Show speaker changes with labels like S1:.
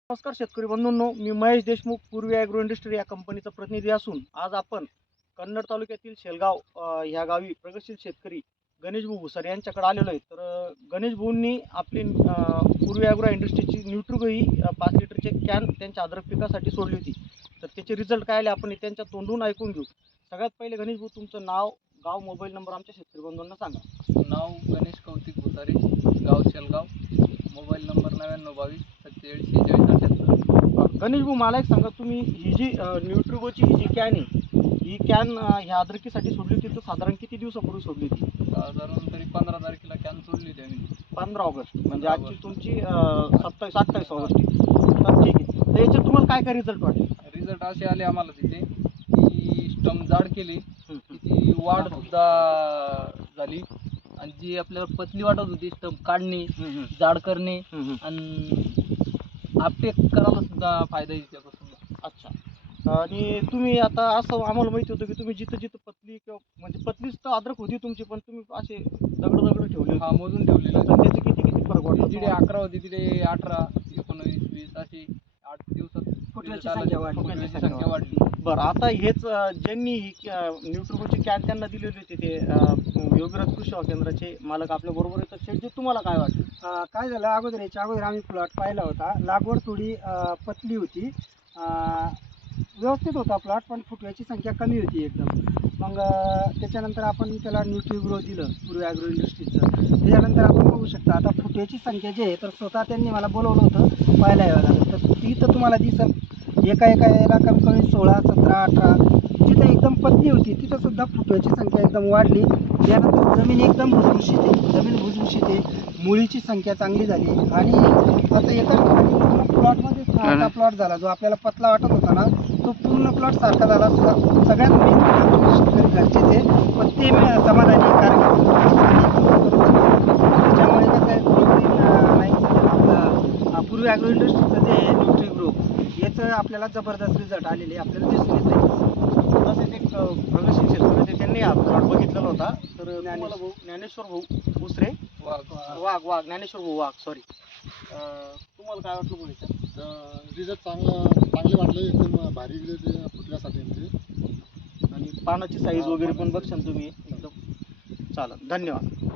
S1: नमस्कार शेतकरी बंधूंनो, मी महेश देशमुख, पूर्वी ॲग्रो इंडस्ट्री या कंपनीचा प्रतिनिधी असून आज आपण कन्नड तालुक्यातील शेलगाव ह्या गावी प्रगतशील शेतकरी गणेश भाऊ भुसार यांच्याकडे आलेलो आहे. तर गणेश भाऊंनी आपली पूर्वी ॲग्रो इंडस्ट्रीची न्यूट्रिगो ही 5 लिटरचे कॅन त्यांच्या अद्रक पिकासाठी सोडली होती. तर त्याचे रिझल्ट काय आले आपण त्यांच्या तोंडून ऐकून घेऊ. सगळ्यात पहिले गणेश भाऊ तुमचं नाव, गाव, मोबाईल नंबर आमच्या शेतकरी बंधूंना सांगा.
S2: नाव गणेश कौतिक भुसारे, गाव शेलगाव, मोबाईल नंबर 9922 47 46 78.
S1: गणेश भाऊ मला एक सांगा, तुम्ही ही जी न्यूट्रिगोची ही जी कॅन आहे, ही कॅन ह्या अद्रकीसाठी सोडली होती तर साधारण किती दिवसापूर्वी सोडली होती?
S2: साधारण तरी 15 तारखेला कॅन सोडली होती आम्ही.
S1: 15 ऑगस्ट म्हणजे आजची तुमची 27-28 ऑगस्ट. तर ठीक आहे. तर याच्यात तुम्हाला काय काय रिझल्ट वाटले?
S2: रिझल्ट असे आले आम्हाला तिथे की स्टम जाड केली, तिची वाढ सुद्धा झाली आणि जी आपल्याला पतली वाटत होती स्टम काढणे, जाड करणे आणि आपटेक करायला सुद्धा फायदा आहे त्यापासून.
S1: अच्छा. आणि तुम्ही आता असं आम्हाला माहिती होतं की तुम्ही जिथं जिथं पतली किंवा म्हणजे पतलीच तर अद्रक होती तुमची, पण तुम्ही असे दगड ठेवले होते.
S2: हा, मोजून ठेवलेलं.
S1: तर त्याचे किती किती फरक वाटला?
S2: जिथे 11 होती तिथे 18, 19, 20 अशी 8 दिवसात
S1: फुटव्याची
S2: संख्या वाढली.
S1: बरं, आता हेच ज्यांनी न्यूट्रिगोची कॅन त्यांना दिलेली होती ते योगीराज कृषी सेवा केंद्राचे मालक आपल्या बरोबर येतात. शेठजी, तुम्हाला काय वाटलं?
S3: काय झालं, याच्या अगोदर आम्ही प्लॉट पाहिला होता. लागवड थोडी पतली होती, व्यवस्थित होता प्लॉट, पण फुटव्याची संख्या कमी होती एकदम. मग त्याच्यानंतर आपण त्याला न्यूट्रिग्रो दिलं पूर्वी ॲग्रो इंडस्ट्रीचं. त्याच्यानंतर आपण बघू शकता आता फुटव्याची संख्या जी आहे, तर स्वतः त्यांनी मला बोलवलं होतं पाहायला यावं लागेल. तर ती तर तुम्हाला दिसेल एका याला कमी कमी 16, 17, 18. जिथं एकदम पतली होती तिथं सुद्धा फुटव्याची संख्या एकदम वाढली. त्यानंतर जमीन एकदम भुसभुशीत आहे, मुळीची संख्या चांगली झाली. आणि आता एका ठिकाणी प्लॉटमध्ये सारखा प्लॉट झाला. जो आपल्याला पतला वाटत होता ना, तो पूर्ण प्लॉट सारखा झाला. सगळ्यात मेन शेतकरी घरचेच आहे, पण ते समाधानी आहे. कारण त्याच्यामुळे कसं आहे, आपलं पूर्वी ॲग्रो इंडस्ट्रीचं जे आहे न्यूट्रिग्रो, याचं आपल्याला जबरदस्त रिझल्ट आलेले आपल्याला दिसून येत आहे.
S1: तसेच एक प्रगतशील शेतकरी होते, त्यांनी हा प्लॉट बघितलेला होता. तर ज्ञानेश्वर भाऊ दुसरे वाघ ज्ञानेश्वर भाऊ वाघ, सॉरी. तुम्हाला काय वाटलं भाऊ याच्यात?
S4: रिझल्ट चांगले वाटले, एकदम भारी रिझल्ट फुटल्यासाठी.
S1: आणि पानाची साईज वगैरे पण बघशाल तुम्ही एकदम. चालेल, धन्यवाद.